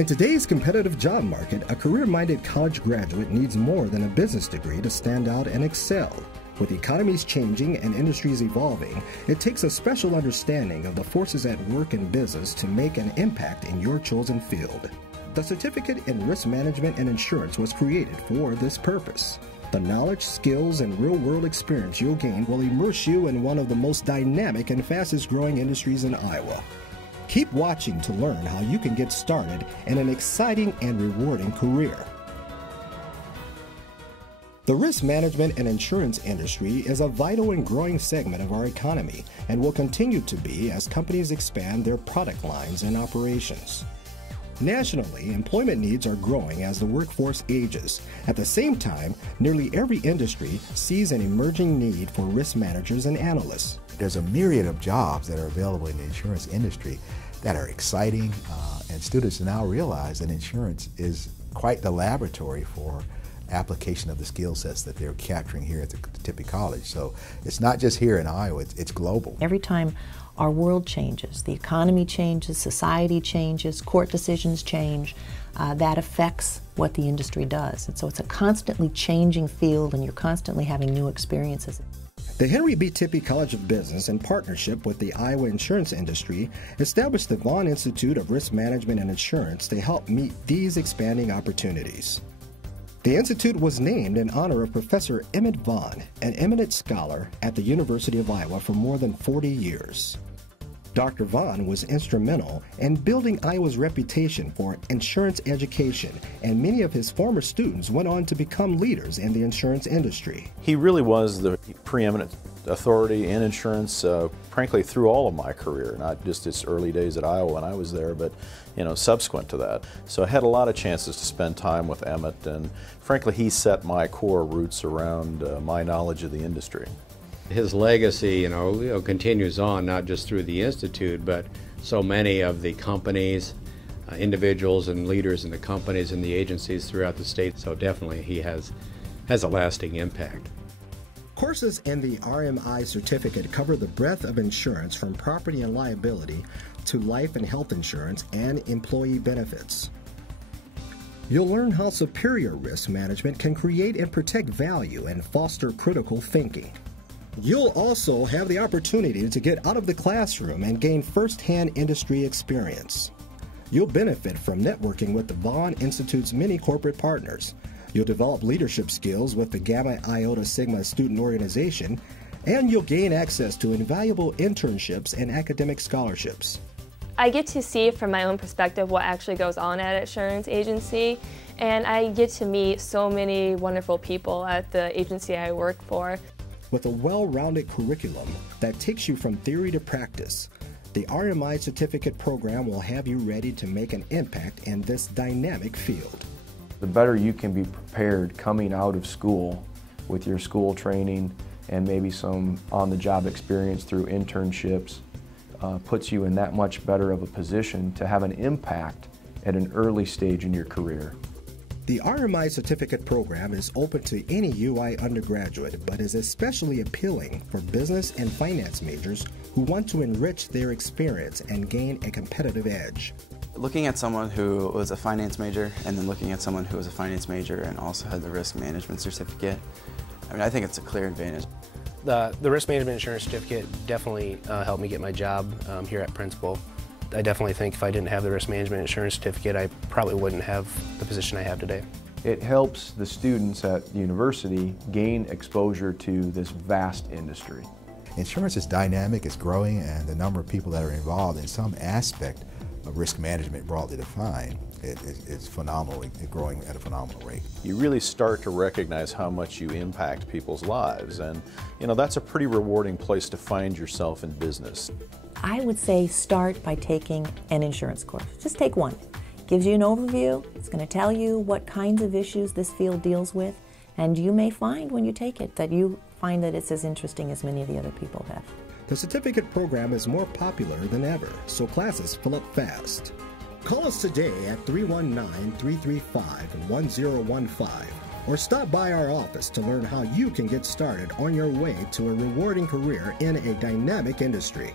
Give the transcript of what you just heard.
In today's competitive job market, a career-minded college graduate needs more than a business degree to stand out and excel. With economies changing and industries evolving, it takes a special understanding of the forces at work in business to make an impact in your chosen field. The Certificate in Risk Management and Insurance was created for this purpose. The knowledge, skills, and real-world experience you'll gain will immerse you in one of the most dynamic and fastest-growing industries in Iowa. Keep watching to learn how you can get started in an exciting and rewarding career. The risk management and insurance industry is a vital and growing segment of our economy and will continue to be as companies expand their product lines and operations. Nationally, employment needs are growing as the workforce ages. At the same time, nearly every industry sees an emerging need for risk managers and analysts. There's a myriad of jobs that are available in the insurance industry that are exciting, and students now realize that insurance is quite the laboratory for application of the skill sets that they're capturing here at the Tippie College. So it's not just here in Iowa, it's global. Every time our world changes, the economy changes, society changes, court decisions change, that affects what the industry does. And so it's a constantly changing field and you're constantly having new experiences. The Henry B. Tippie College of Business, in partnership with the Iowa insurance industry, established the Vaughn Institute of Risk Management and Insurance to help meet these expanding opportunities. The Institute was named in honor of Professor Emmett Vaughan, an eminent scholar at the University of Iowa for more than 40 years. Dr. Vaughan was instrumental in building Iowa's reputation for insurance education, and many of his former students went on to become leaders in the insurance industry. He really was the preeminent authority in insurance, frankly, through all of my career, not just its early days at Iowa when I was there, but subsequent to that. So I had a lot of chances to spend time with Emmett, and frankly, he set my core roots around my knowledge of the industry. His legacy, continues on, not just through the Institute, but so many of the companies, individuals and leaders in the companies and the agencies throughout the state. So definitely he has a lasting impact. Courses in the RMI certificate cover the breadth of insurance from property and liability to life and health insurance and employee benefits. You'll learn how superior risk management can create and protect value and foster critical thinking. You'll also have the opportunity to get out of the classroom and gain first-hand industry experience. You'll benefit from networking with the Vaughn Institute's many corporate partners. You'll develop leadership skills with the Gamma Iota Sigma student organization, and you'll gain access to invaluable internships and academic scholarships. I get to see from my own perspective what actually goes on at an insurance agency, and I get to meet so many wonderful people at the agency I work for. With a well-rounded curriculum that takes you from theory to practice, the RMI certificate program will have you ready to make an impact in this dynamic field. The better you can be prepared coming out of school with your school training and maybe some on-the-job experience through internships puts you in that much better of a position to have an impact at an early stage in your career. The RMI certificate program is open to any UI undergraduate, but is especially appealing for business and finance majors who want to enrich their experience and gain a competitive edge. Looking at someone who was a finance major and then looking at someone who was a finance major and also had the risk management certificate, I think it's a clear advantage. The risk management insurance certificate definitely helped me get my job here at Principal. I definitely think if I didn't have the risk management insurance certificate, I probably wouldn't have the position I have today. It helps the students at the university gain exposure to this vast industry. Insurance is dynamic, it's growing, and the number of people that are involved in some aspect of risk management broadly defined is phenomenal, growing at a phenomenal rate. You really start to recognize how much you impact people's lives, and that's a pretty rewarding place to find yourself in business. I would say start by taking an insurance course. Just take one. Gives you an overview, it's going to tell you what kinds of issues this field deals with, and you may find when you take it that you find that it's as interesting as many of the other people have. The certificate program is more popular than ever, so classes fill up fast. Call us today at 319-335-1015 or stop by our office to learn how you can get started on your way to a rewarding career in a dynamic industry.